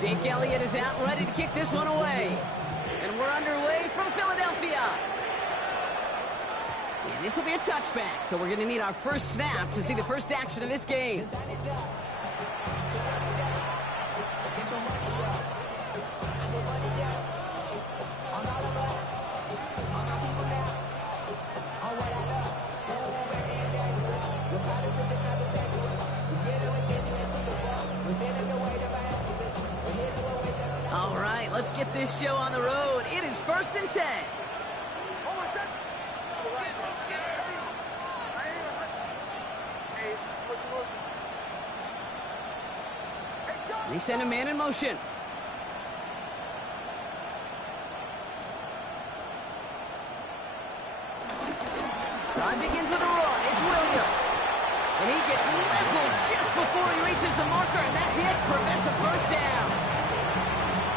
Jake Elliott is out ready to kick this one away. And we're underway from Philadelphia. And this will be a touchback, so we're going to need our first snap to see the first action of this game. All right, let's get this show on the road. It is 1st and 10. They send a man in motion. Drive begins with a run. It's Williams. And he gets leveled just before he reaches the marker, and that hit prevents a first down.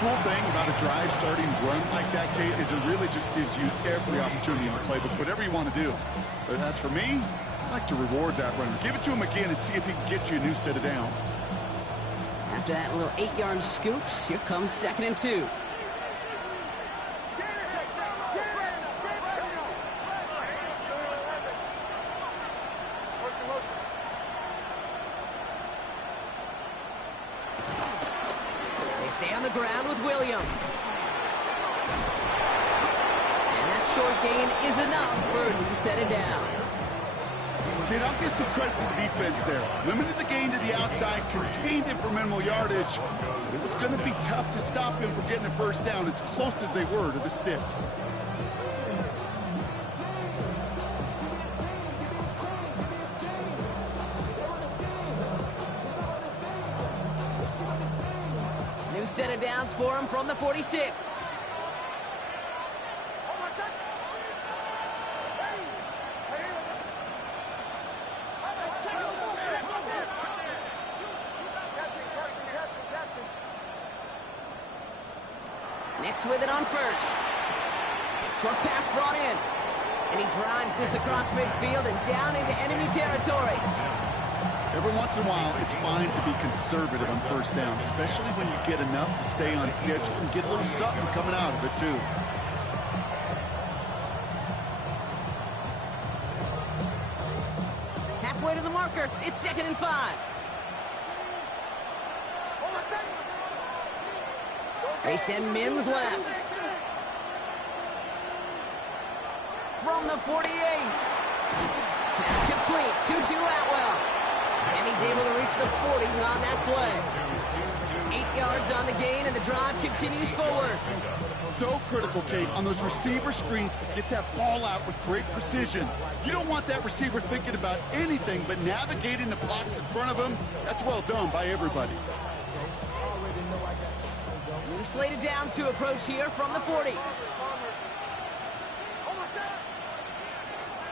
Cool thing about a drive starting run like that, Kate, is it really just gives you every opportunity in the playbook, whatever you want to do. But as for me, I like to reward that runner. Give it to him again and see if he can get you a new set of downs. After that little 8-yard scoot, here comes 2nd and 2. They stay on the ground with Williams. And that short gain is enough for a new set of downs. Kate, I'll give some credit to the defense there. Limited the gain to the outside, contained him for minimal yardage. It was going to be tough to stop him from getting a first down as close as they were to the sticks. New set of downs for him from the 46. Nix with it on first. Short pass brought in. And he drives this across midfield and down into enemy territory. Every once in a while, it's fine to be conservative on first down, especially when you get enough to stay on schedule and get a little something coming out of it, too. Halfway to the marker. It's 2nd and 5. They send Mims left. From the 48. Pass complete. 2-2 Atwell. And he's able to reach the 40 on that play. 8 yards on the gain, and the drive continues forward. So critical, Kate, on those receiver screens to get that ball out with great precision. You don't want that receiver thinking about anything but navigating the blocks in front of him. That's well done by everybody. New slated downs to approach here from the 40.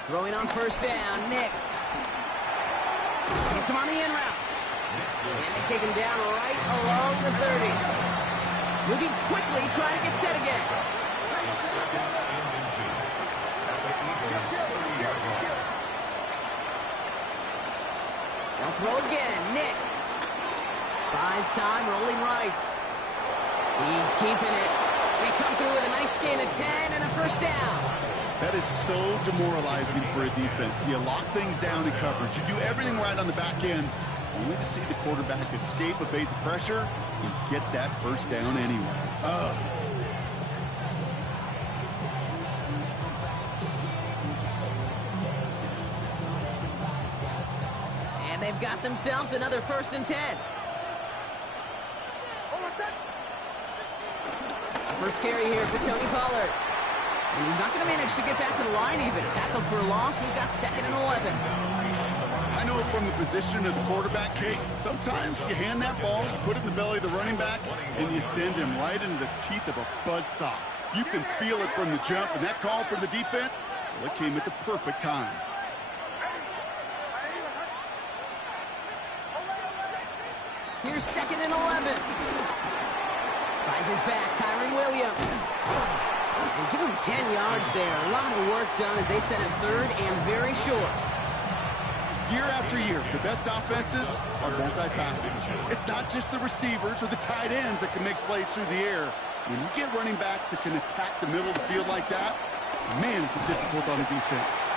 Throwing on first down, Nix. Gets him on the in route. And they take him down right along the 30. Moving quickly, trying to get set again. They'll throw again, Nix. Buys time, rolling right. He's keeping it. They come through with a nice gain of 10 and a first down. That is so demoralizing for a defense. You lock things down in coverage. You do everything right on the back end, only to see the quarterback escape, evade the pressure, and get that first down anyway. And they've got themselves another 1st and 10. First carry here for Tony Pollard. And he's not going to manage to get back to the line even. Tackled for a loss. We've got 2nd and 11. I know from the position of the quarterback, Kate, sometimes you hand that ball, you put it in the belly of the running back, and you send him right into the teeth of a buzzsaw. You can feel it from the jump, and that call from the defense, well, it came at the perfect time. Here's 2nd and 11. Finds his back, Kyron Williams. And give him 10 yards there. A lot of work done as they set a 3rd and very short. Year after year, the best offenses are multifaceted. It's not just the receivers or the tight ends that can make plays through the air. When you get running backs that can attack the middle of the field like that, man, is it difficult on the defense.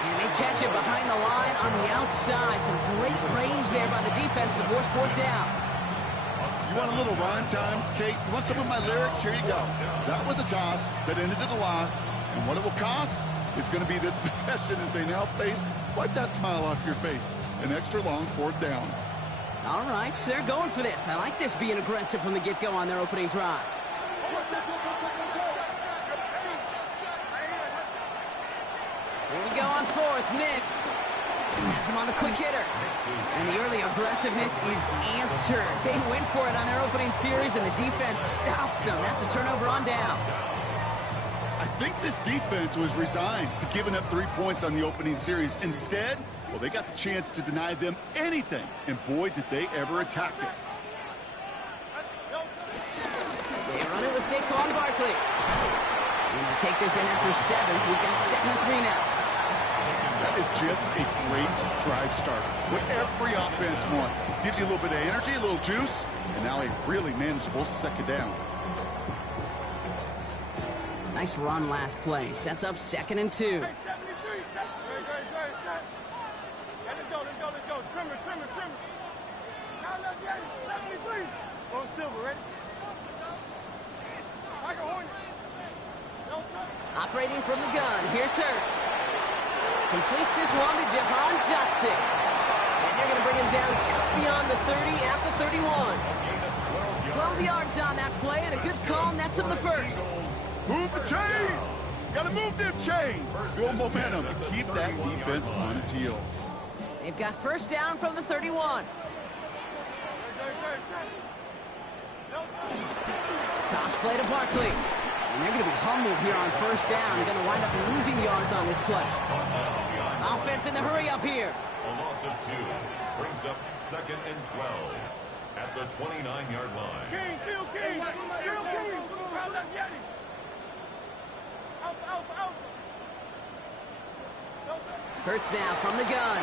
And they catch it behind the line on the outside. Some great range there by the defense to force 4th down. You want a little rhyme time, Kate? You want some of my lyrics? Here you go. That was a toss that ended in a loss, and what it will cost is going to be this possession as they now face. Wipe that smile off your face. An extra long 4th down. All right, so they're going for this. I like this being aggressive from the get-go on their opening drive. Here we go on 4th. Nix has him on the quick hitter. And the early aggressiveness is answered. They went for it on their opening series, and the defense stops them. That's a turnover on downs. I think this defense was resigned to giving up 3 points on the opening series. Instead, well, they got the chance to deny them anything, and boy, did they ever attack it. They run it with Saquon Barkley. And they'll take this in after 7. We've got 2nd and 3 now. That is just a great drive starter. What every offense wants. Gives you a little bit of energy, a little juice, and now a really manageable 2nd down. Nice run last play. Sets up 2nd and 2. Let's go. Trimmer. Now let's get it. 73. On Silver, ready? Like a Hornet. Operating from the gun. Here's Hurts. Completes this one to Jahan Dotson. And they're going to bring him down just beyond the 30 at the 31. 12 yards on that play, and a good call nets him the 1st. Move the chains! Gotta move them chains! Build momentum and keep that defense on its heels. They've got 1st down from the 31. Toss play to Barkley. And they're going to be humbled here on 1st down. They're going to wind up losing yards on this play. Offense in the hurry up here. A loss of 2 brings up 2nd and 12 at the 29-yard line. King, still King. Now let's get it. Out. Hurts now from the gun.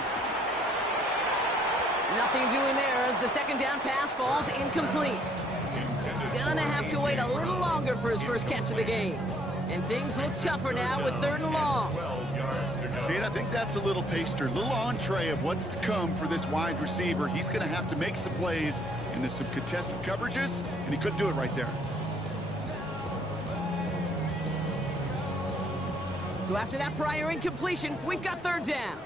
Nothing doing there as the 2nd down pass falls incomplete. Gonna have to wait a little longer for his 1st catch of the game. And things look tougher now with 3rd and long. Kate, I think that's a little taster, a little entree of what's to come for this wide receiver. He's going to have to make some plays into some contested coverages, and he couldn't do it right there. So after that prior incompletion, we've got 3rd down.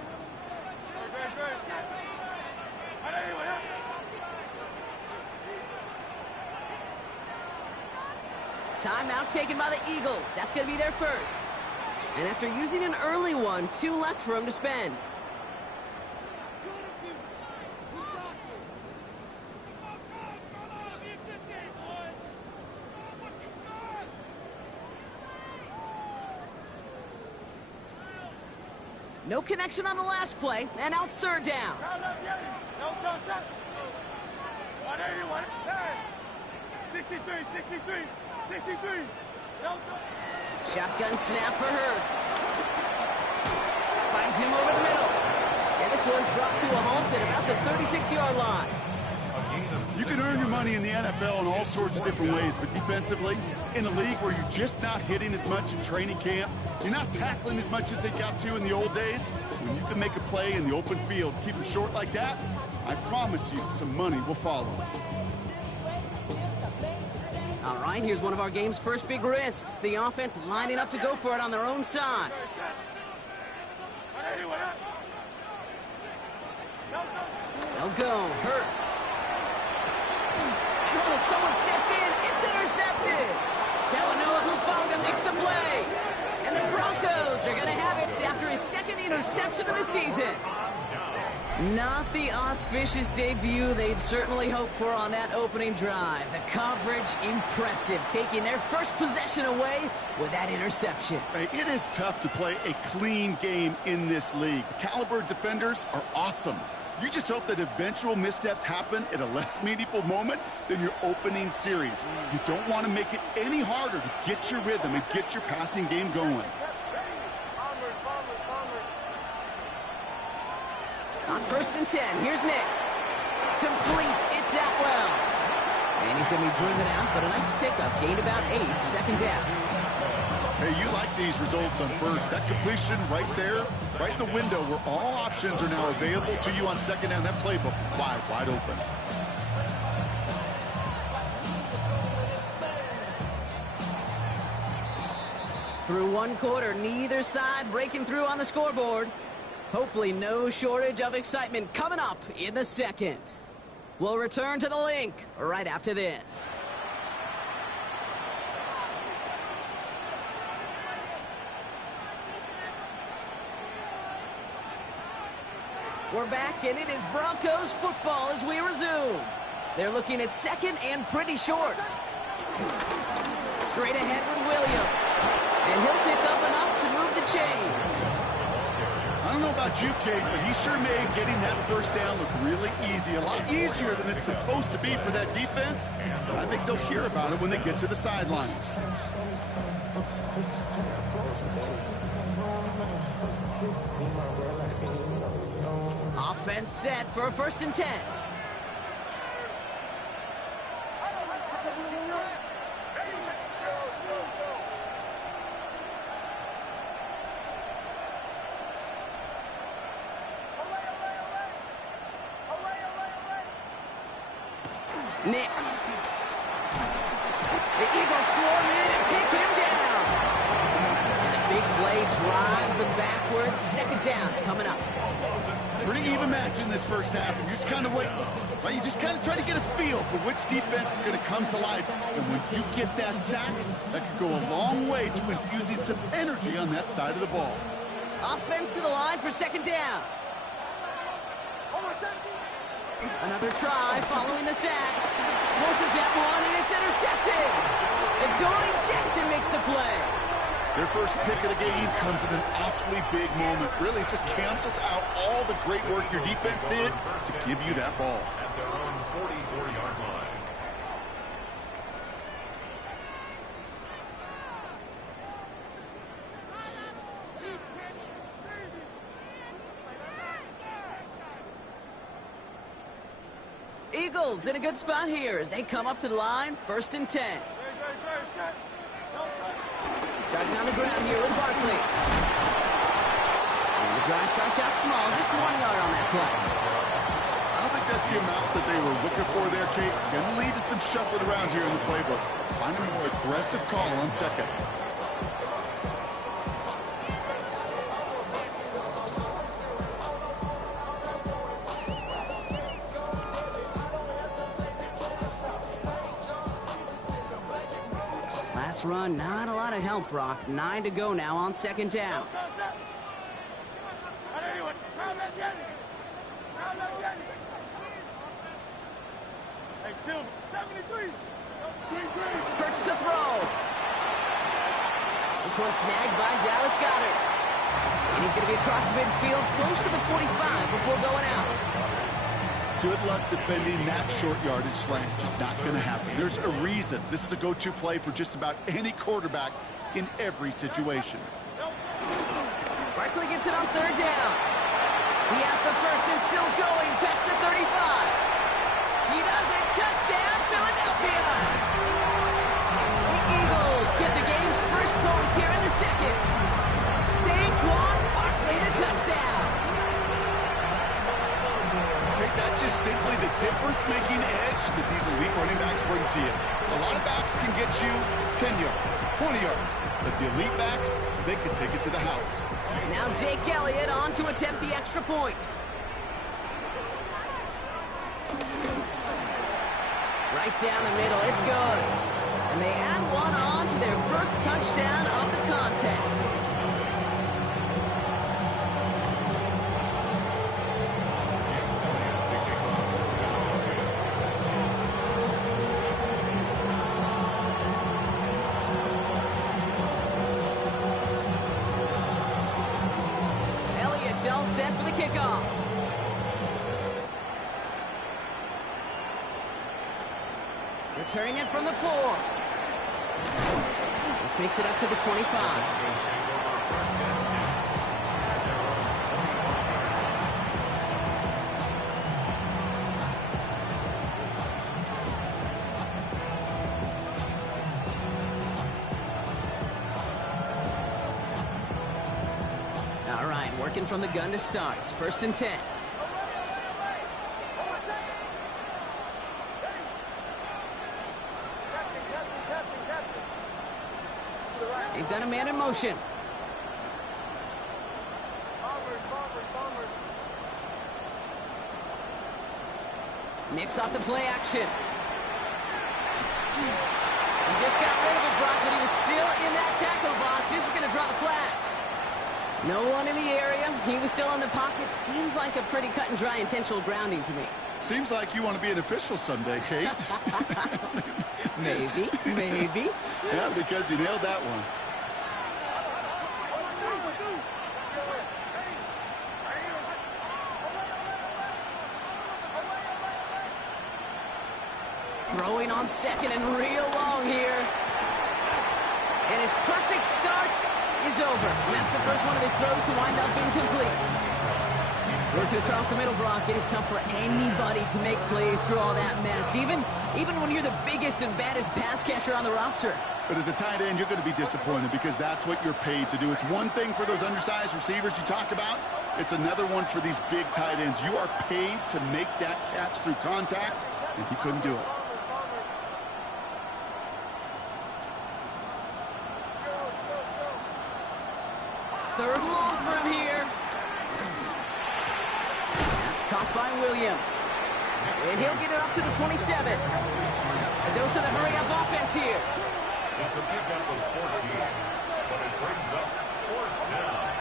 Timeout taken by the Eagles. That's going to be their 1st. And after using an early one, 2 left for him to spend. No connection on the last play, and now it's 3rd down. No touch. 63. Shotgun snap for Hurts. Finds him over the middle. And this one's brought to a halt at about the 36-yard line. You can earn your money in the NFL in all sorts of different ways, but defensively, in a league where you're just not hitting as much in training camp, you're not tackling as much as they got to in the old days, when you can make a play in the open field, keep them short like that, I promise you some money will follow. All right, here's one of our game's first big risks. The offense lining up to go for it on their own side. They'll go. Hurts. Oh, someone stepped in. It's intercepted. Talanoa Hufanga makes the play. And the Broncos are going to have it after his 2nd interception of the season. Not the auspicious debut they'd certainly hoped for on that opening drive. The coverage, impressive, taking their first possession away with that interception. Hey, it is tough to play a clean game in this league. The caliber defenders are awesome. You just hope that eventual missteps happen at a less meaningful moment than your opening series. You don't want to make it any harder to get your rhythm and get your passing game going. On 1st and 10, here's Nix. Complete, it's Atwell. And he's going to be driven out, but a nice pickup. Gained about 8, 2nd down. Hey, you like these results on first. That completion right there, right in the window where all options are now available to you on 2nd down. That playbook wide open. Through 1 quarter, neither side breaking through on the scoreboard. Hopefully no shortage of excitement coming up in the 2nd. We'll return to the link right after this. We're back, and it is Broncos football as we resume. They're looking at 2nd and pretty short. Straight ahead with Williams. And he'll pick up enough to move the chains. I don't know about you, Kate, but he sure made getting that 1st down look really easy. A lot easier than it's supposed to be for that defense. But I think they'll hear about it when they get to the sidelines. Offense set for a 1st and 10. Nix. The Eagles swarm in and take him down. And the big play drives them backwards. 2nd down coming up. Pretty even match in this 1st half, and you just kind of wait. Well, you just kind of try to get a feel for which defense is going to come to life. And when you get that sack, that could go a long way to infusing some energy on that side of the ball. Offense to the line for 2nd down. Another try following the sack. Forces that one, and it's intercepted. And Dory Jackson makes the play. Their first pick of the game comes at an awfully big moment. Really just cancels out all the great work your defense did to give you that ball. At their own 44-yard line. Eagles in a good spot here as they come up to the line. 1st and 10. Starting on the ground here with Barkley. And the drive starts out small, just 1 yard on that play. I don't think that's the amount that they were looking for there, Kate. Going to lead to some shuffling around here in the playbook. Find a more aggressive call on 2nd. Run, not a lot of help, Brock. 9 to go now on 2nd down. Purchase a throw. This one snagged by Dallas Goedert. And he's going to be across midfield, close to the 45 before going out. Good luck defending that short yardage slant. Just not going to happen. There's a reason. This is a go-to play for just about any quarterback in every situation. Barkley gets it on 3rd down. He has the 1st and still going past the 35. He does it. Touchdown, Philadelphia. The Eagles get the game's first points here in the 2nd. Saquon Barkley, the touchdown. That's just simply the difference-making edge that these elite running backs bring to you. A lot of backs can get you 10 yards, 20 yards, but the elite backs, they can take it to the house. Now Jake Elliott on to attempt the extra point. Right down the middle, it's good. And they add one on to their first touchdown of the contest. set for the kickoff. Returning it from the 4. This makes it up to the 25. All right, working from the gun to start. It's 1st and 10. They've got a man in motion. Nicks off the play action. He just got rid of it, Brock, but he was still in that tackle box. This is going to draw the flag. No one in the area. He was still in the pocket. Seems like a pretty cut and dry intentional grounding to me. Seems like you want to be an official someday, Kate. Maybe. Yeah, because you nailed that one. Throwing on 2nd and real long here. And his perfect start is over. And that's the first one of his throws to wind up incomplete. Working across the middle, Brock, it is tough for anybody to make plays through all that mess, even when you're the biggest and baddest pass catcher on the roster. But as a tight end, you're going to be disappointed because that's what you're paid to do. It's one thing for those undersized receivers you talk about. It's another one for these big tight ends. You are paid to make that catch through contact, and he couldn't do it. Third long for him here. That's caught by Williams. And he'll get it up to the 27. A dose of the hurry-up offense here. It's a pickup of 14, but it brings up 4th down.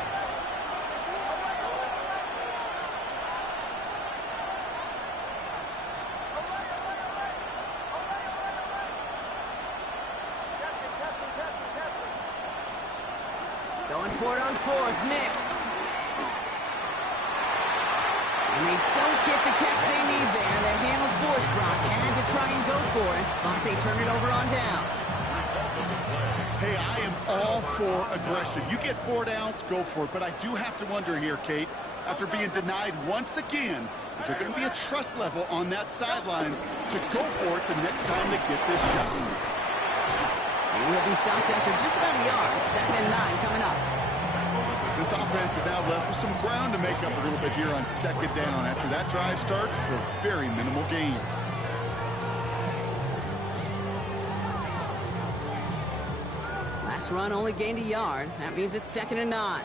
Going for it on 4th, Nicks. And they don't get the catch they need there. Their hand was forced, Brock. Had to try and go for it, but they turn it over on downs. Hey, I am all for aggression. You get 4 downs, go for it. But I do have to wonder here, Kate, after being denied once again, is there going to be a trust level on that sidelines to go for it the next time they get this shot? He will be stopped after just about a yard. 2nd and 9 coming up. This offense is now left with some ground to make up a little bit here on 2nd down. After that drive starts, a very minimal gain. Last run only gained a yard. That means it's 2nd and 9.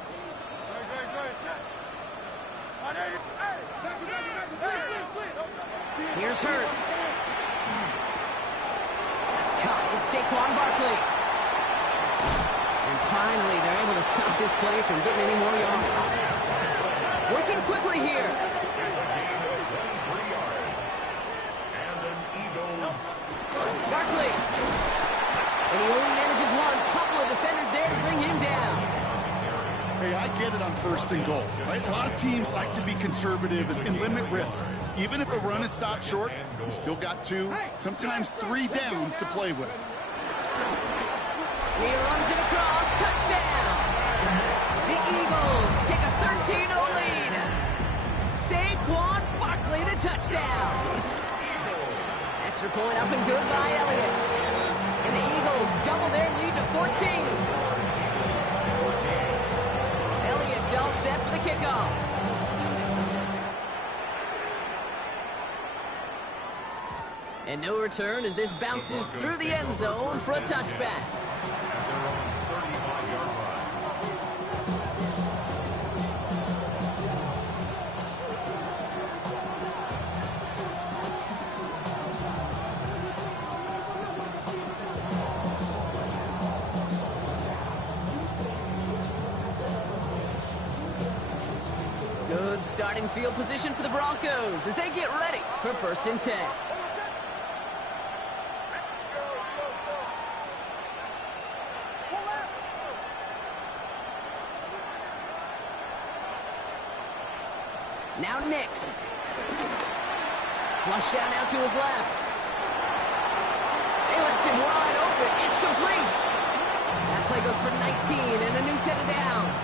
Here's Hurts. That's caught. It's Saquon Barkley. And finally, they're able to stop this play from getting any more yards. Working quickly here. It's a gain of 23 yards. And an Eagles. Barkley. And he only manages one. Couple of defenders there to bring him down. Hey, I get it on 1st and goal, right? A lot of teams like to be conservative and limit risk. Even if a run is stopped short, you still got 2, sometimes 3 downs to play with. He runs it across. Touchdown. The Eagles take a 13-0 lead. Saquon Barkley, the touchdown. Extra point up and good by Elliott. And the Eagles double their lead to 14. Elliott's all set for the kickoff. And no return as this bounces through the end zone for a touchback. Good starting field position for the Broncos as they get ready for 1st and 10. Now Nix. Flush down now to his left. They left him wide open. It's complete. That play goes for 19 and a new set of downs.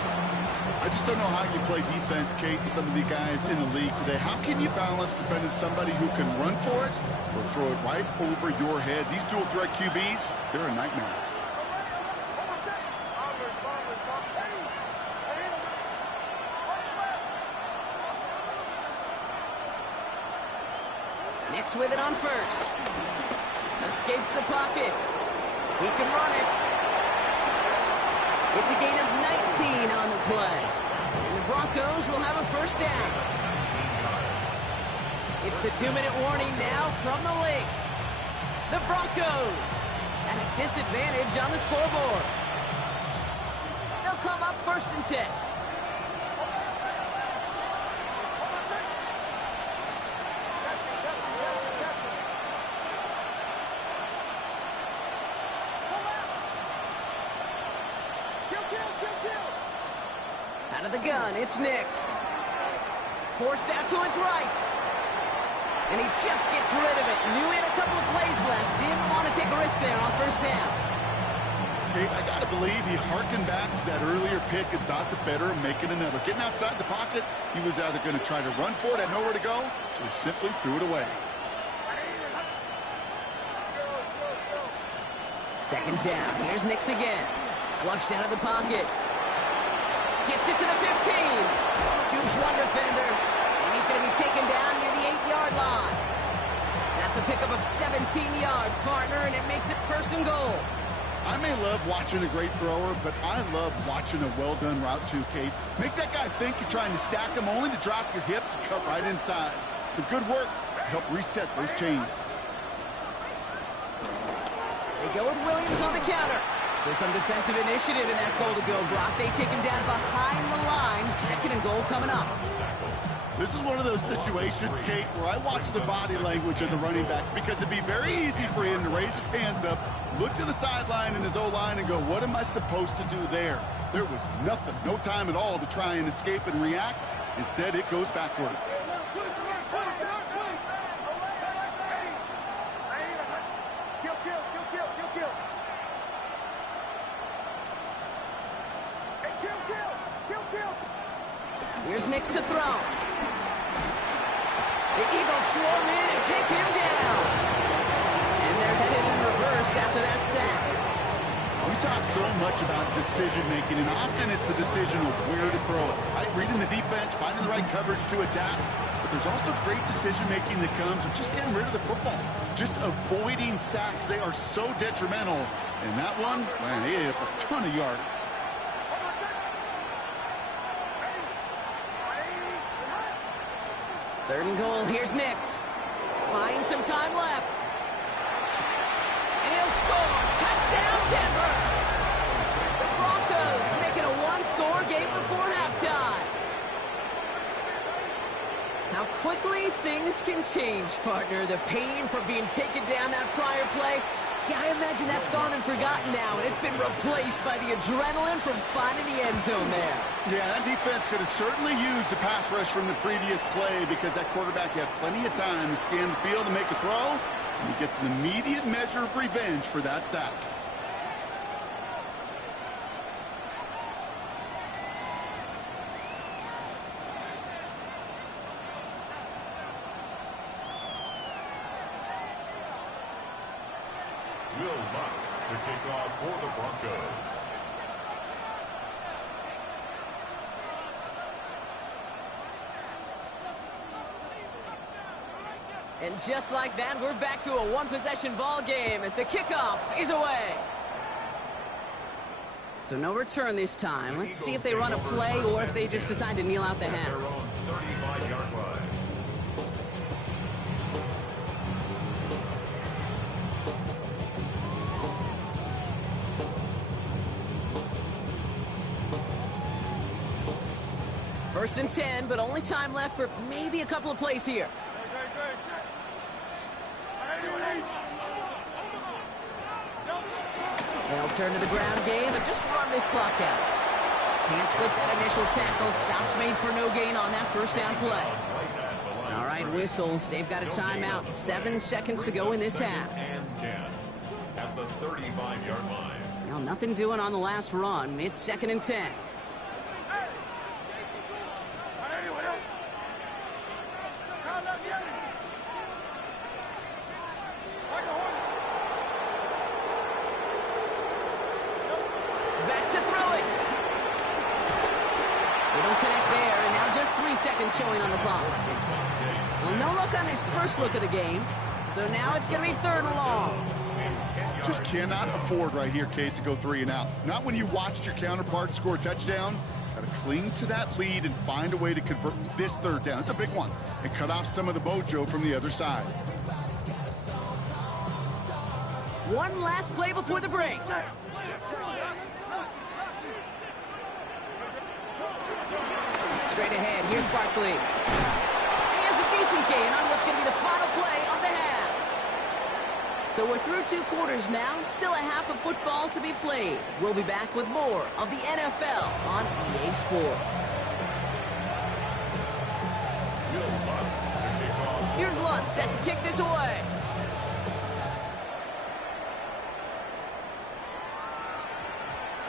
I just don't know how you play defense, Kate, with some of the guys in the league today. How can you balance defending somebody who can run for it or throw it right over your head? These dual threat QBs, they're a nightmare. Nix with it on first. Escapes the pocket. He can run it. It's a gain of 19 on the play. And the Broncos will have a first down. It's the 2-minute warning now from the link. The Broncos at a disadvantage on the scoreboard. They'll come up 1st and 10. Out of the gun, it's Nix. Forced out to his right. And he just gets rid of it. Knew he had a couple of plays left. Didn't want to take a risk there on 1st down. Kate, I got to believe he harkened back to that earlier pick and thought the better of making another. Getting outside the pocket, he was either going to try to run for it, had nowhere to go, so he simply threw it away. 2nd down. Here's Nix again. Flushed out of the pocket. Gets it to the 15. Jukes one defender. And he's going to be taken down near the 8-yard line. That's a pickup of 17 yards, partner, and it makes it 1st and goal. I may love watching a great thrower, but I love watching a well-done route too, Kate. Make that guy think you're trying to stack him only to drop your hips and cut right inside. Some good work to help reset those chains. They go with Williams on the counter. So some defensive initiative in that goal to go, Brock. They take him down behind the line. 2nd and goal coming up. This is one of those situations, Kate, where I watch the body language of the running back because it'd be very easy for him to raise his hands up, look to the sideline in his O-line and go, what am I supposed to do there? There was nothing, no time at all to try and escape and react. Instead, it goes backwards. Here's Nix to throw. The Eagles swarm in and take him down. And they're headed in reverse after that sack. We talk so much about decision-making, and often it's the decision of where to throw it. Right? Reading the defense, finding the right coverage to attack. But there's also great decision-making that comes with just getting rid of the football. Just avoiding sacks. They are so detrimental. And that one, man, he ate up a ton of yards. 3rd and goal. Here's Nix. Buying some time left. And he'll score. Touchdown, Denver. The Broncos making a one-score game before halftime. How quickly things can change, partner. The pain from being taken down that prior play. Yeah, I imagine that's gone and forgotten now, and it's been replaced by the adrenaline from finding the end zone there. Yeah, that defense could have certainly used the pass rush from the previous play because that quarterback had plenty of time to scan the field and make a throw, and he gets an immediate measure of revenge for that sack. Will Lutz to kick off for the Broncos. And just like that, we're back to a one-possession ball game as the kickoff is away. So no return this time. Let's see if they run a play or if they just decide to kneel out the half. 35-yard line. First and 10, but only time left for maybe a couple of plays here. They'll turn to the ground game and just run this clock out. Can't slip that initial tackle. Stops made for no gain on that first down play. All right, whistles. They've got a timeout. 7 seconds to go in this half. And 10 at the 35-yard line. Well, nothing doing on the last run. It's 2nd and 10. Back to throw it. They don't connect there, and now just 3 seconds showing on the clock. Well, no look on his first look of the game, so now it's going to be 3rd and long. Just cannot afford right here, Kate, to go 3 and out. Not when you watched your counterpart score a touchdown. Got to cling to that lead and find a way to convert this 3rd down. It's a big one. And cut off some of the mojo from the other side. One last play before the break. Straight ahead, here's Barkley. And he has a decent gain on what's going to be the final play of the half. So we're through 2 quarters now, still a half of football to be played. We'll be back with more of the NFL on EA Sports. Here's Lutz set to kick this away.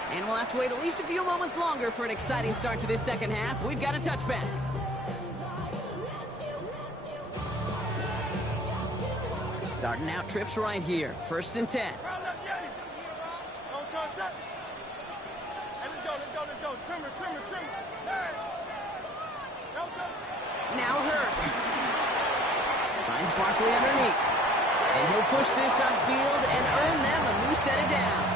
And we'll have to wait at least a few moments longer for an exciting start to this second half. We've got a touchback. Starting out trips right here. 1st and 10. Now Hurts. Finds Barkley underneath. And he'll push this upfield and earn them a new set of downs.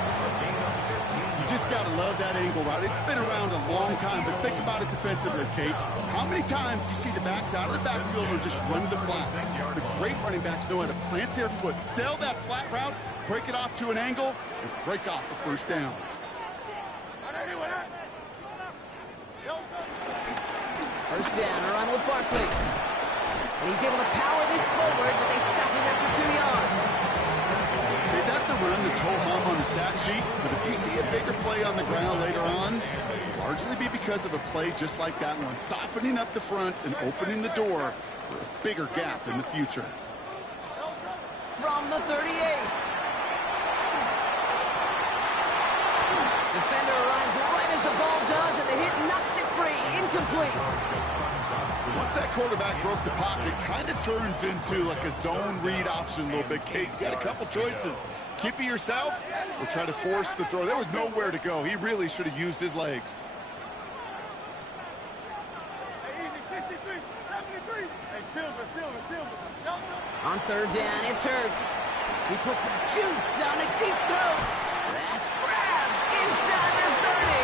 You just got to love that angle route. It's been around a long time, but think about it defensively, Kate. How many times do you see the backs out of the backfield or just run the flat? The great running backs know how to plant their foot, sell that flat route, break it off to an angle, and break off a 1st down. First down, a run with Barkley. And he's able to power this forward, but they stop him after 2 yards. Hey, that's a run that's ho-hum on the stat sheet, but if you see a bigger play on the ground later on, it'll largely be because of a play just like that one, softening up the front and opening the door for a bigger gap in the future. From the 38. Defender arrives right as the ball does, and the hit knocks it free. Incomplete. Once that quarterback broke the pocket, kind of turns into like a zone read option a little bit. Kate, got a couple choices. Keep it yourself or try to force the throw. There was nowhere to go. He really should have used his legs. On 3rd down, it's Hurts. He puts some juice on a deep throw. That's grabbed inside the 30.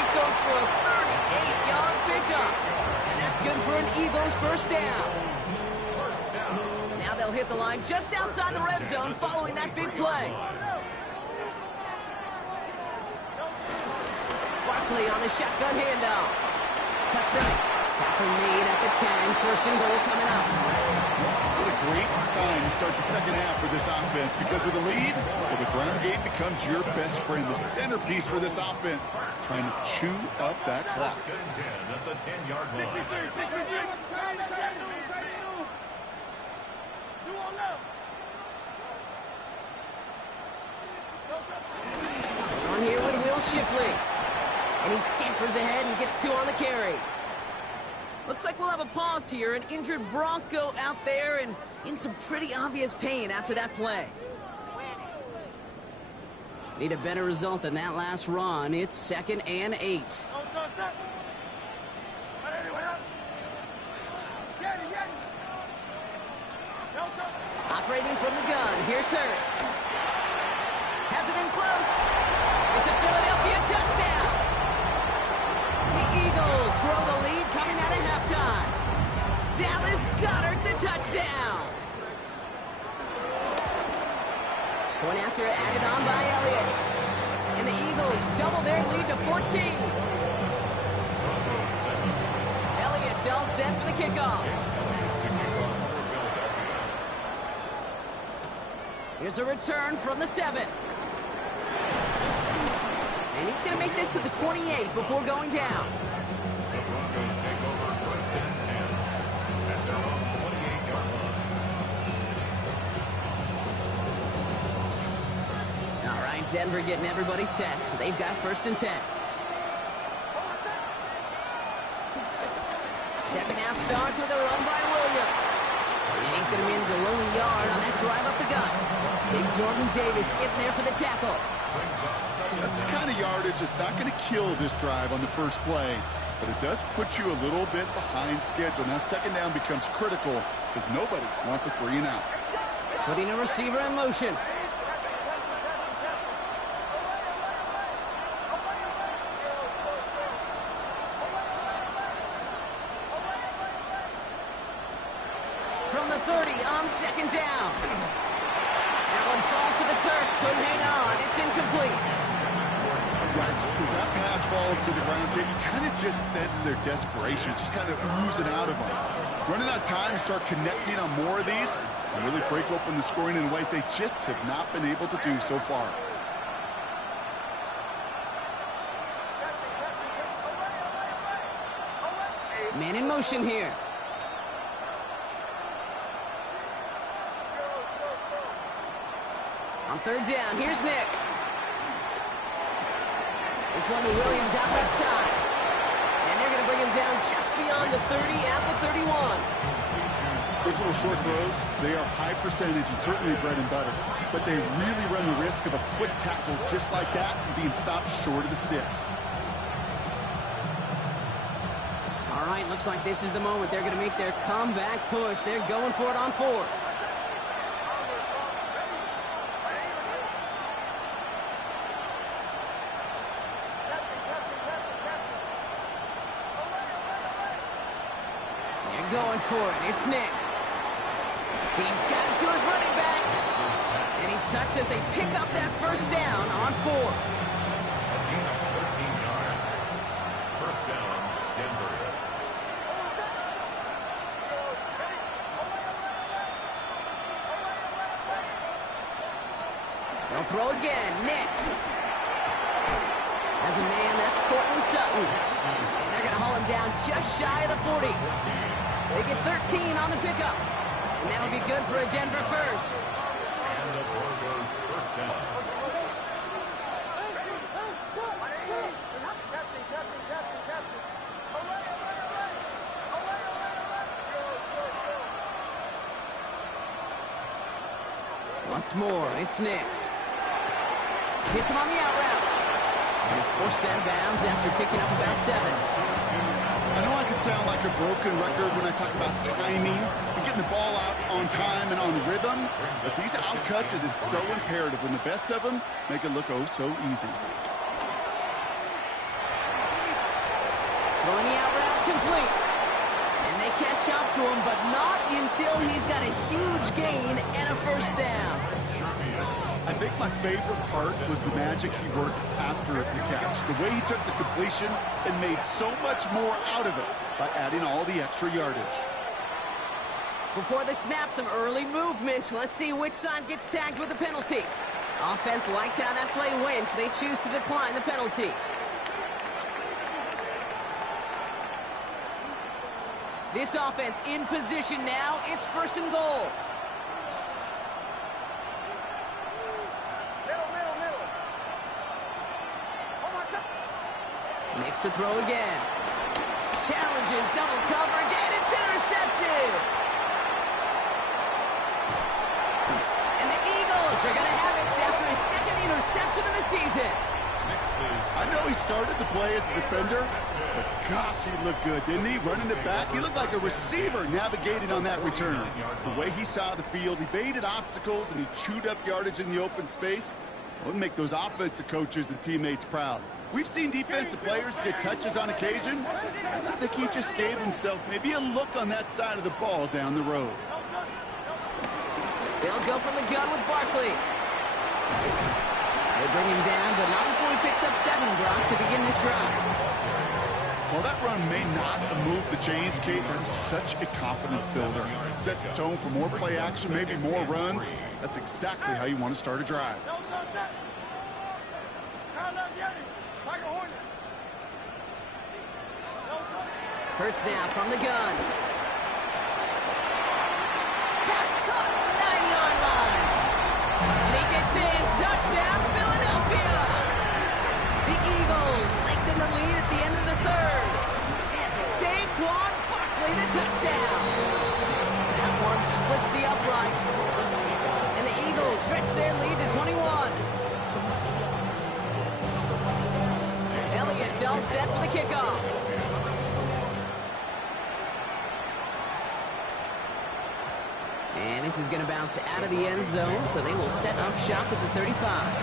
It goes for a 38-yard pickup. And that's good for an Eagles 1st down. Now they'll hit the line just outside the red zone following that big play. Barkley on the shotgun handoff. Cuts right. Tackle made at the 10. 1st and goal coming up. What a great sign to start the second half for this offense, because with a lead, well, the ground game becomes your best friend, the centerpiece for this offense, trying to chew up that clock. At the 10-yard line. On here with Will Shipley. And he scampers ahead and gets 2 on the carry. Looks like we'll have a pause here. An injured Bronco out there and in some pretty obvious pain after that play. Need a better result than that last run. It's 2nd and 8. Operating from the gun. Here's Hurts. Has it in close. It's a Philadelphia touchdown. The Eagles grow the lead coming out of halftime. Dallas Goedert the touchdown. Point after added on by Elliott. And the Eagles double their lead to 14. Elliott's all set for the kickoff. Here's a return from the 7. And he's going to make this to the 28 before going down. The Broncos take over first and 10 at their own 28-yard line. All right, Denver getting everybody set. So they've got first and 10. Second half starts with a run by Williams. And he's going to manage a lone yard on that drive up the gut. Big Jordan Davis getting there for the tackle. That's the kind of yardage that's not going to kill this drive on the first play, but it does put you a little bit behind schedule. Now second down becomes critical because nobody wants a 3 and out. Putting a receiver in motion. From the 30 on second down. That one falls to the turf. Couldn't hang on. It's incomplete. Yikes. As that pass falls to the ground, you kind of just sense their desperation, just kind of oozing out of them. Running out of time to start connecting on more of these and really break open the scoring in a way they just have not been able to do so far. Man in motion here. On third down, here's Nix. This one to Williams out left side. And they're going to bring him down just beyond the 30 at the 31. Those little short throws, they are high percentage and certainly bread and butter. But they really run the risk of a quick tackle just like that and being stopped short of the sticks. All right, looks like this is the moment. They're going to make their comeback push. They're going for it on fourth. Going for it. It's Nix. He's got it to his running back. And he's touched as they pick up that first down on fourth. 13 yards. First down, Denver. They'll throw again. Nix. As a man, that's Cortland Sutton. And they're going to haul him down just shy of the 40. They get 13 on the pickup. And that'll be good for a Denver first. And the Broncos first down. Once more, it's Nix. Hits him on the out route. And he's forced out of bounds after picking up about 7. I know I can sound like a broken record when I talk about timing and getting the ball out on time and on rhythm, but these outcuts, it is so imperative, and the best of them make it look oh so easy. Throwing the out route complete. And they catch up to him, but not until he's got a huge gain and a first down. I think my favorite part was the magic he worked after the catch. The way he took the completion and made so much more out of it by adding all the extra yardage. Before the snap, some early movement. Let's see which side gets tagged with the penalty. Offense liked how that play went. They choose to decline the penalty. This offense in position now. It's first and goal. Nix to throw again. Challenges, double coverage, and it's intercepted. And the Eagles are going to have it after his second interception of the season. I know he started the play as a defender, but gosh, he looked good, didn't he? Running it back, he looked like a receiver navigating on that return. The way he saw the field, he baited obstacles, and he chewed up yardage in the open space. It would make those offensive coaches and teammates proud. We've seen defensive players get touches on occasion. I think he just gave himself maybe a look on that side of the ball down the road. They'll go from the gun with Barkley. They bring him down, but not before he picks up 7, Brock, to begin this drive. While that run may not have moved the chains, Kate, that is such a confidence builder. Sets the tone for more play action, maybe more runs. That's exactly how you want to start a drive. Hurts now from the gun. Pass caught, 9-yard line. And he gets in. Touchdown, Philadelphia. The Eagles lengthen the lead at the end of the third. Saquon Barkley, the touchdown. That one splits the uprights. And the Eagles stretch their lead to 21. Elliott's all set for the kickoff. And this is going to bounce out of the end zone, so they will set up shop at the 35.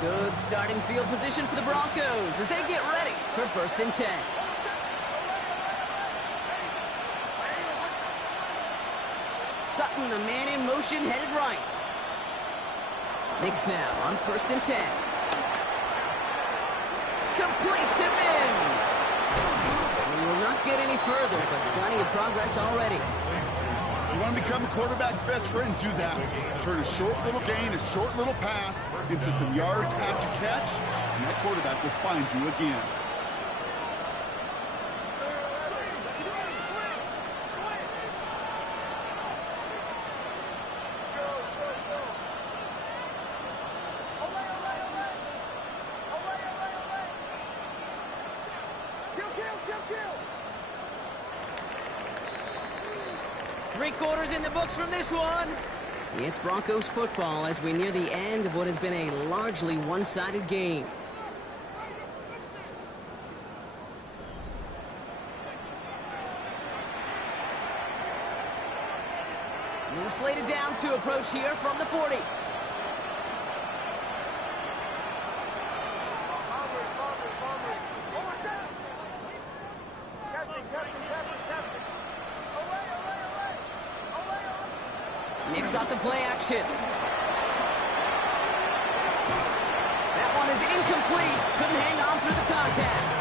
Good starting field position for the Broncos as they get ready for 1st and 10. Sutton, the man in motion, headed right. Knicks now on 1st and 10. Complete to Mims. We will not get any further, but plenty of progress already. You want to become a quarterback's best friend? Do that. Turn a short little gain, a short little pass into some yards after catch, and that quarterback will find you again. Three-quarters in the books from this one. It's Broncos football as we near the end of what has been a largely one-sided game. And the slated downs to approach here from the 40. Knicks off the play action. That one is incomplete. Couldn't hang on through the contact.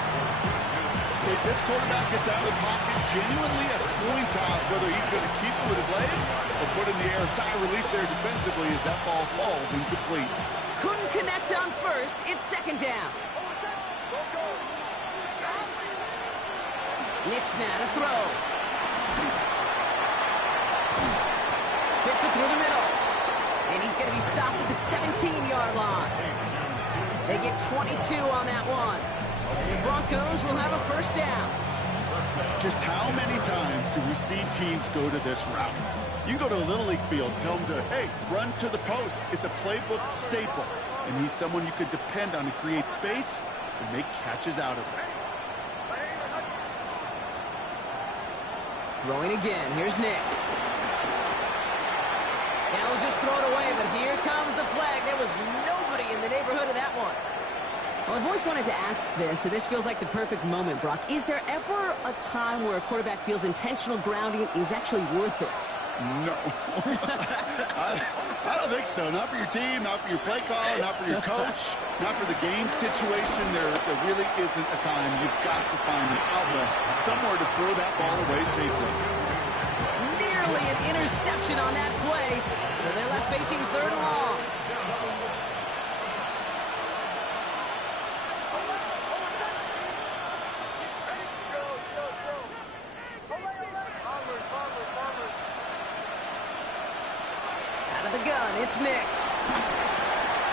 If this quarterback gets out of the pocket, genuinely a coin toss whether he's going to keep it with his legs or put in the air. Sigh of relief there defensively as that ball falls incomplete. Couldn't connect on first. It's 2nd down. Knicks now to throw. Fits it through the middle. And he's going to be stopped at the 17-yard line. They get 22 on that one. And the Broncos will have a 1st down. Just how many times do we see teams go to this route? You go to a Little League field, tell them to, hey, run to the post. It's a playbook staple. And he's someone you could depend on to create space and make catches out of it. Throwing again. Here's Nix. Now he'll just throw it away, but here comes the flag. There was nobody in the neighborhood of that one. Well, I've always wanted to ask this, and this feels like the perfect moment, Brock. Is there ever a time where a quarterback feels intentional grounding is actually worth it? No. I don't think so. Not for your team, not for your play caller, not for your coach, not for the game situation. There really isn't a time. You've got to find an outlet, somewhere to throw that ball away safely. Nearly an interception on that play, so they're left facing 3rd and long. The gun, it's Nix.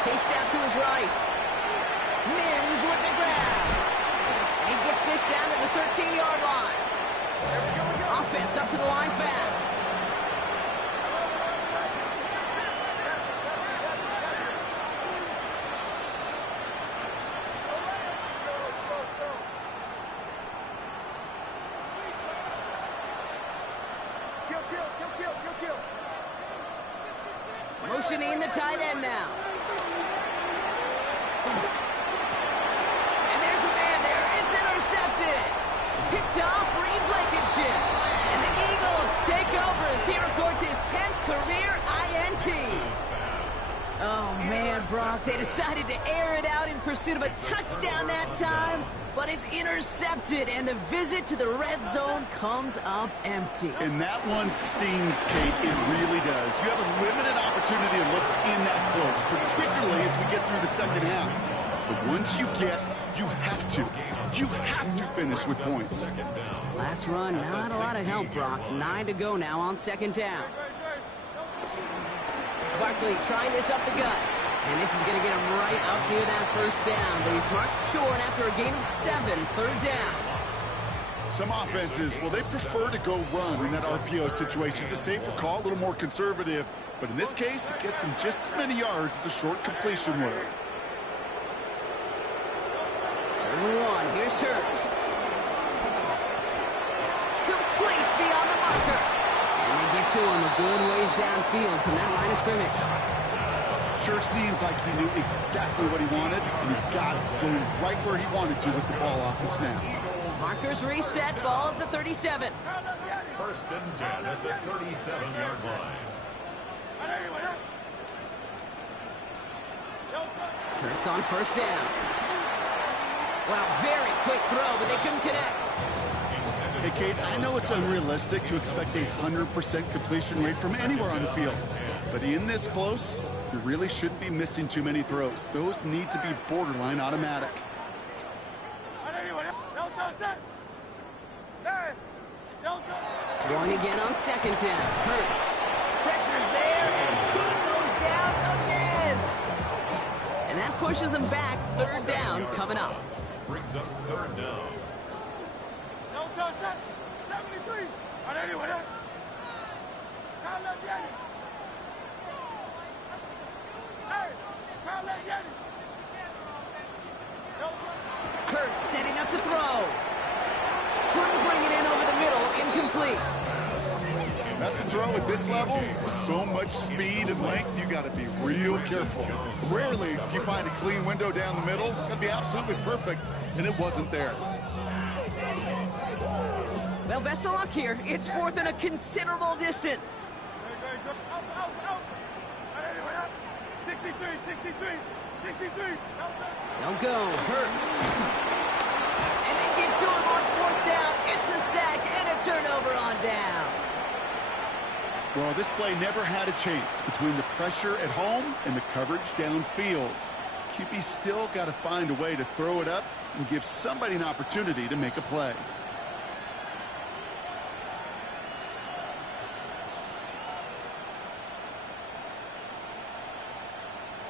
Chased out to his right. Mims with the grab. And he gets this down to the 13-yard line. Offense up to the line fast. Motioning the tight end now. And there's a man there. It's intercepted. Picked off Reed Blankenship. And the Eagles take over as he records his 10th career INT. Oh, man, Brock. They decided to air it out in pursuit of a touchdown that time. But it's intercepted, and the visit to the red zone comes up empty. And that one stings, Kate. It really does. You have a limited opportunity that looks in that close, particularly as we get through the second half. But once you have to finish with points. Last run, not a lot of help, Brock. 9 to go now on second down. Barkley trying this up the gut. And this is going to get him right up near that first down. But he's marked short after a gain of 7, third down. Some offenses, well, they prefer to go run in that RPO situation. It's a safer call, a little more conservative. But in this case, it gets him just as many yards as a short completion would. Number 1, here's Hurts. Complete beyond the marker. And they get to him a good ways downfield from that line of scrimmage. Sure seems like he knew exactly what he wanted, and he got it going right where he wanted to with the ball off the snap. Markers reset, ball at the 37. First and 10 at the 37-yard line. Hurts on first down. Wow, very quick throw, but they couldn't connect. Hey, Kate, I know it's unrealistic to expect a 100% completion rate from anywhere on the field. But in this close, you really shouldn't be missing too many throws. Those need to be borderline automatic. Going again on second down. Hurts. Pressure's there, and he goes down again. And that pushes him back. Third down coming up. Brings up third down. 73. Hurts setting up to throw. Couldn't bring it in over the middle. Incomplete. That's a throw at this level. With so much speed and length, you got to be real careful. Rarely do you find a clean window down the middle. That'd be absolutely perfect, and it wasn't there. Well, best of luck here. It's fourth and a considerable distance. 63. They'll go. Hurts. And they get to him on fourth down. It's a sack and a turnover on down. Well, this play never had a chance between the pressure at home and the coverage downfield. QB still got to find a way to throw it up and give somebody an opportunity to make a play.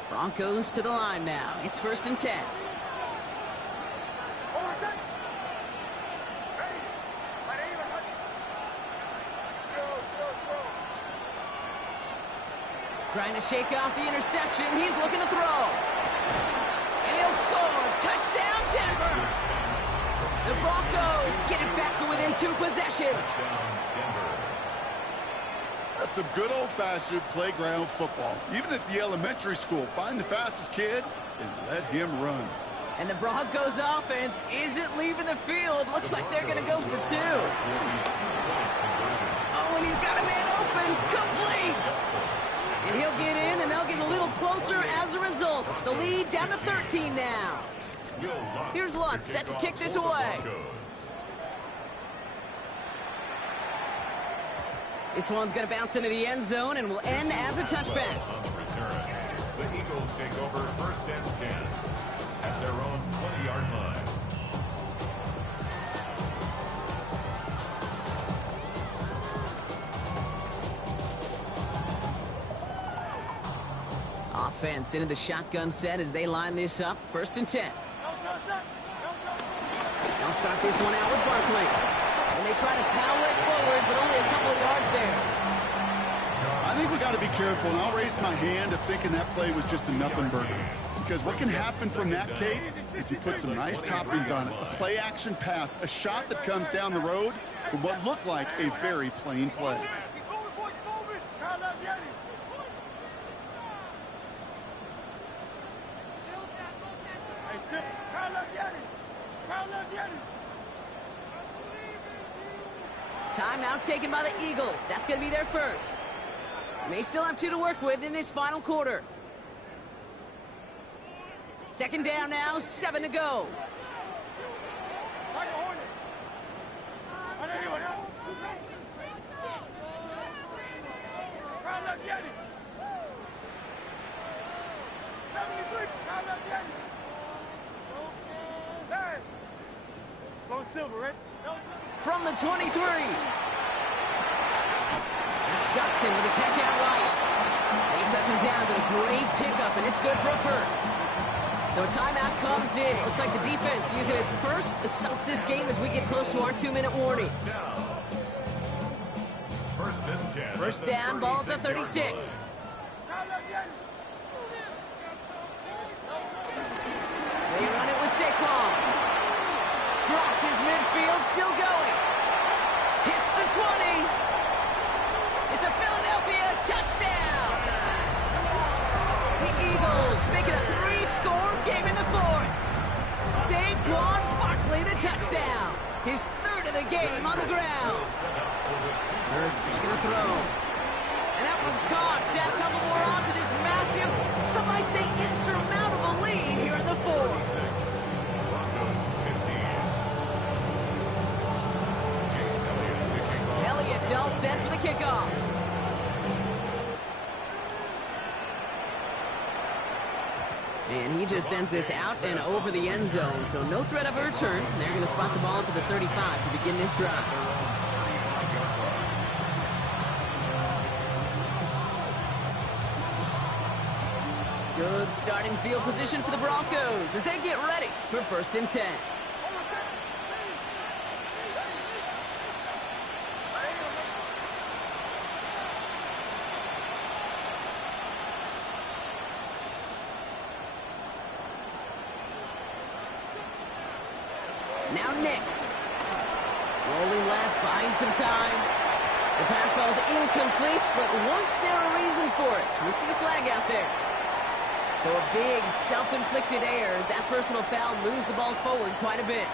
Broncos to the line now. It's first and 10. Trying to shake off the interception. He's looking to throw. And he'll score. Touchdown, Denver. The Broncos get it back to within 2 possessions. That's some good old-fashioned playground football. Even at the elementary school, find the fastest kid and let him run. And the Broncos offense isn't leaving the field. Looks like they're going to go for 2. Oh, and he's got a man open. Complete. And he'll get in, and they'll get a little closer as a result. The lead down to 13 now. Here's Lutz set to kick this away. This one's going to bounce into the end zone and will end as a touchback. On the return, the Eagles take over first and 10 at their own 20-yard line. Offense into the shotgun set as they line this up. First and 10. They'll start this one out with Barkley. And they try to power it forward, but only a couple of yards there. I think we got to be careful, and I'll raise my hand of thinking that play was just a nothing burger. Because what can happen from that, Kate, is he put some nice toppings on it. A play-action pass, a shot that comes down the road for what looked like a very plain play. Timeout taken by the Eagles. That's going to be their first. They still have 2 to work with in this final quarter. Second down now, 7 to go. Silver, right? From the 23. That's Dotson with a catch out right. They touch him down, but a great pickup, and it's good for a first. So a timeout comes in. Looks like the defense using its first stops this game as we get close to our 2-minute warning. First down, ball at the 36. They run it with Saquon. Crosses midfield, still going. Hits the 20. It's a Philadelphia touchdown. The Eagles make it a 3-score game in the fourth. Saquon Barkley the touchdown. His third of the game on the ground. Hurts looking to throw. And that one's caught. Add a couple more on to this massive, some might say insurmountable lead here in the fourth. Elliott's all set for the kickoff. And he just sends this out and over the end zone, so no threat of a return. They're going to spot the ball to the 35 to begin this drive. Good starting field position for the Broncos as they get ready for 1st and 10. Now Nix. Rolling left, buying some time. The pass ball's incomplete, but was there a reason for it? We see a flag out there. So a big self-inflicted error as that personal foul moves the ball forward quite a bit.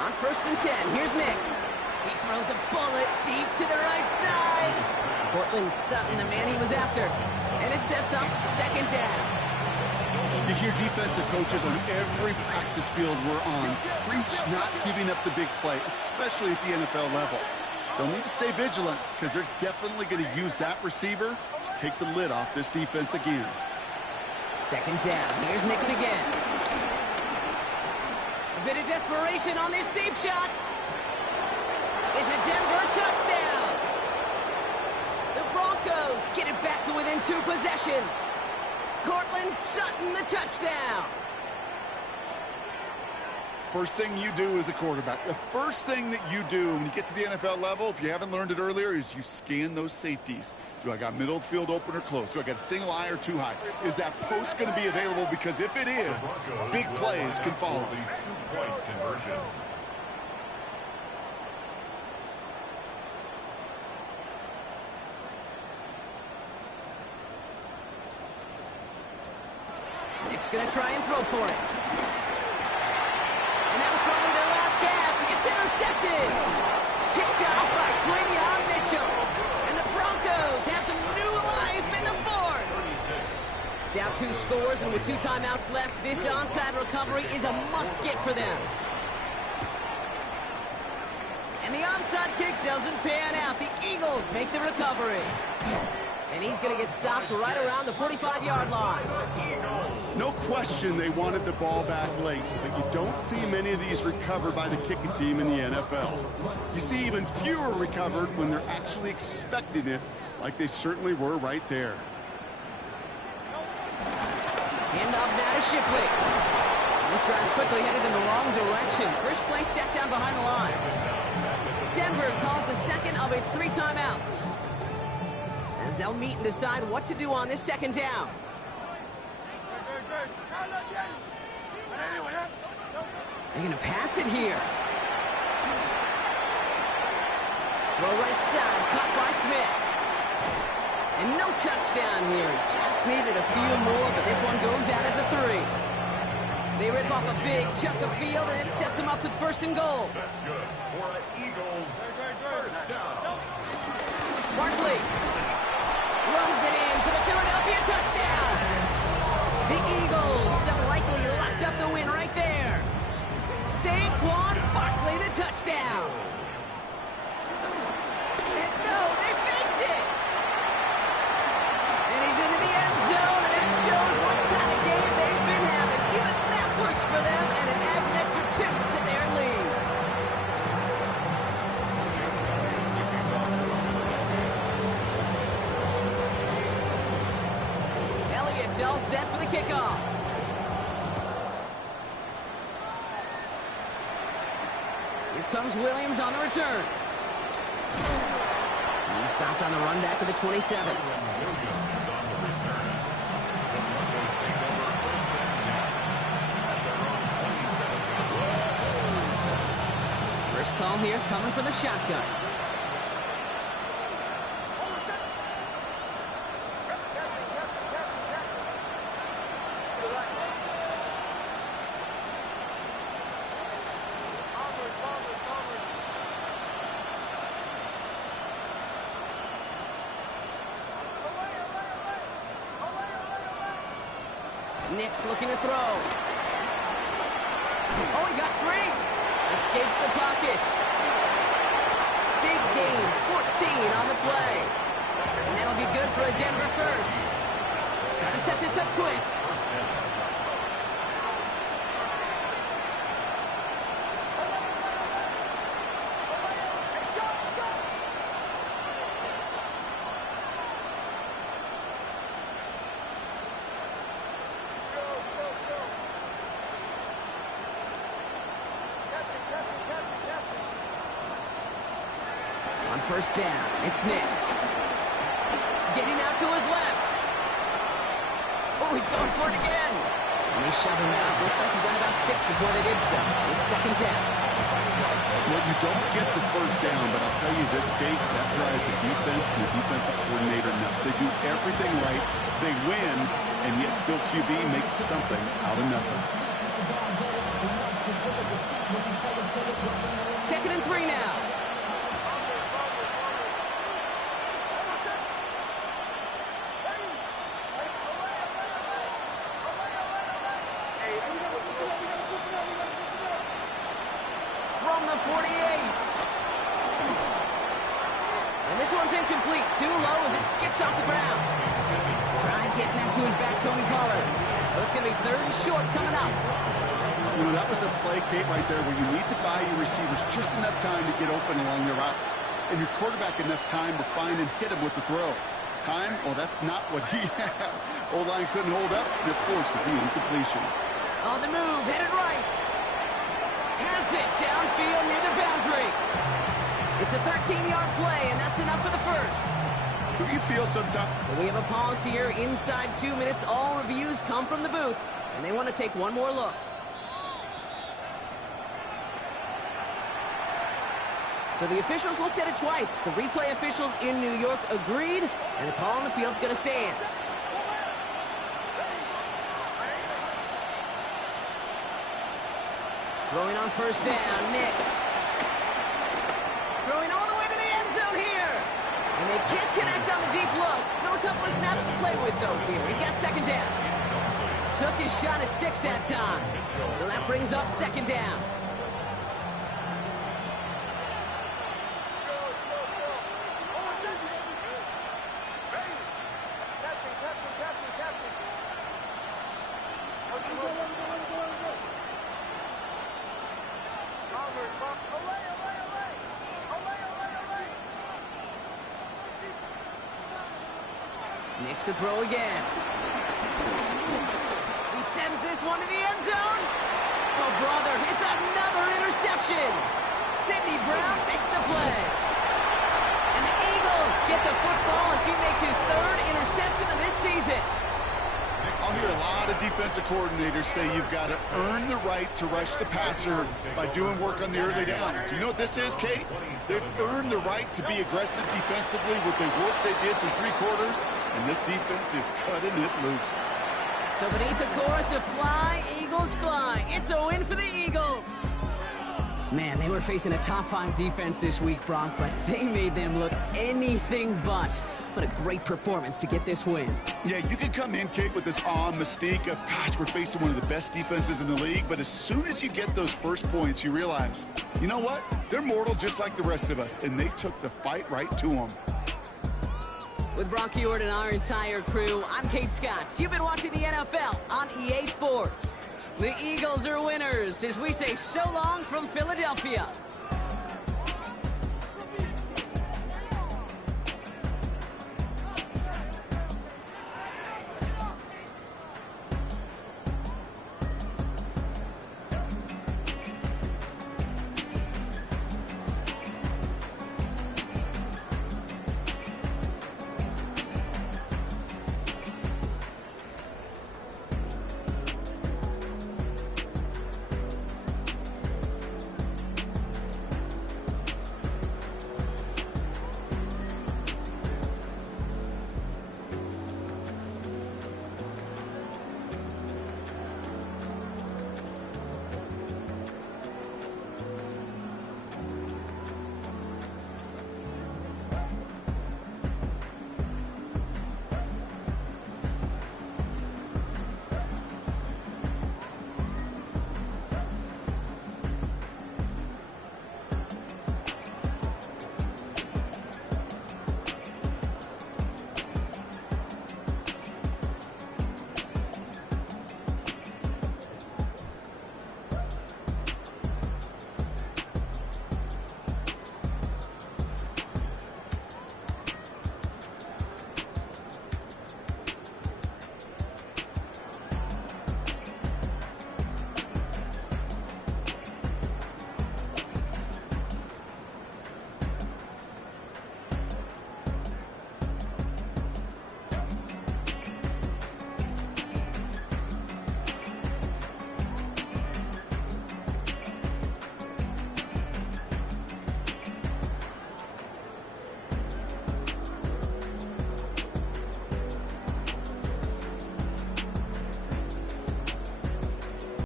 On 1st and 10, here's Nix. He throws a bullet deep to the right side. Cortland Sutton, the man he was after. And it sets up 2nd down. You hear defensive coaches on every practice field we're on preach not giving up the big play, especially at the NFL level. They'll need to stay vigilant because they're definitely going to use that receiver to take the lid off this defense again. 2nd down. Here's Nix again. A bit of desperation on this deep shot. It's a Denver touchdown. The Broncos get it back to within 2 possessions. Cortland Sutton the touchdown. First thing you do as a quarterback, the first thing that you do when you get to the NFL level, if you haven't learned it earlier, is you scan those safeties. Do I got middle field open or close? Do I got a single high or 2 high? Is that post going to be available? Because if it is, big plays can follow. 2-point conversion. Nick's going to try and throw for it. And that was probably their last gasp. It's intercepted. Picked out by Quinion Mitchell. And the Broncos have some new life in the fourth. Down 2 scores, and with 2 timeouts left, this onside recovery is a must-get for them. And the onside kick doesn't pan out. The Eagles make the recovery. And he's going to get stopped right around the 45-yard line. No question they wanted the ball back late, but you don't see many of these recovered by the kicking team in the NFL. You see even fewer recovered when they're actually expecting it, like they certainly were right there. Handoff now to Shipley. This drive's quickly headed in the wrong direction. First play set down behind the line. Denver calls the second of its 3 timeouts, as they'll meet and decide what to do on this 2nd down. They're going to pass it here. Throw right side, caught by Smith. And no touchdown here. Just needed a few more, but this one goes out at the 3. They rip off a big chunk of field, and it sets them up with 1st and goal. That's good for the Eagles. 1st down. Barkley runs it in for the Philadelphia touchdown. The Eagles Eagles so likely locked up the win right there. Saquon Barkley, the touchdown. And no, they faked it. And he's into the end zone, and that shows what kind of game they've been having. Even that works for them, and it adds an extra 2 to their lead. Elliott's all set for the kickoff. Here comes Williams on the return. He stopped on the run back of the 27. Williams on the return. The Broncos take over first and 10 at their own 27. First call here coming from the shotgun. Nick's looking to throw. Oh, he got 3. Escapes the pocket. Big gain, 14 on the play. And that'll be good for a Denver first. Try to set this up quick. On first down, it's Nix. Getting out to his left. Oh, he's going for it again. And they shove him out. Looks like he got about 6 before they did so. It's second down. Well, you don't get the first down, but I'll tell you this, Kate, that drives the defense and the defensive coordinator nuts. They do everything right. They win, and yet still QB makes something out of nothing. Second and 3 now. From the 48. And this one's incomplete. Too low as it skips off the ground. Try getting that to his back, Tony Pollard. So it's going to be 3rd and short coming up. You know, that was a play, Kate, right there, where you need to buy your receivers just enough time to get open along their routes, and your quarterback enough time to find and hit him with the throw. Time? Well, that's not what he had. O-line couldn't hold up, and of course, was the incompletion. On the move, headed right. Has it downfield near the boundary. It's a 13-yard play, and that's enough for the first. Do you feel sometimes? So we have a pause here. Inside 2 minutes, all reviews come from the booth, and they want to take one more look. So the officials looked at it twice. The replay officials in New York agreed, and the call on the field's going to stand. Throwing on first down, Nix. Throwing all the way to the end zone here. And they can't connect on the deep look. Still a couple of snaps to play with, though, here. He got second down. Took his shot at 6 that time. So that brings up second down. Nix to throw again. He sends this one to the end zone. Oh, brother, it's another interception. Sidney Brown makes the play. And the Eagles get the football as he makes his 3rd interception of this season. I'll hear a lot of defensive coordinators say you've got to earn the right to rush the passer by doing work on the early downs. You know what this is, Kate? They've earned the right to be aggressive defensively with the work they did through 3 quarters, and this defense is cutting it loose. So beneath the chorus of Fly, Eagles Fly, it's a win for the Eagles. Man, they were facing a top 5 defense this week, Bronk, but they made them look anything but. What a great performance to get this win. Yeah, you can come in, Kate, with this awe and mystique of, gosh, we're facing one of the best defenses in the league, but as soon as you get those first points, you realize, you know what? They're mortal just like the rest of us, and they took the fight right to them. With Brock Ewart and our entire crew, I'm Kate Scott. You've been watching the NFL on EA Sports. The Eagles are winners as we say so long from Philadelphia.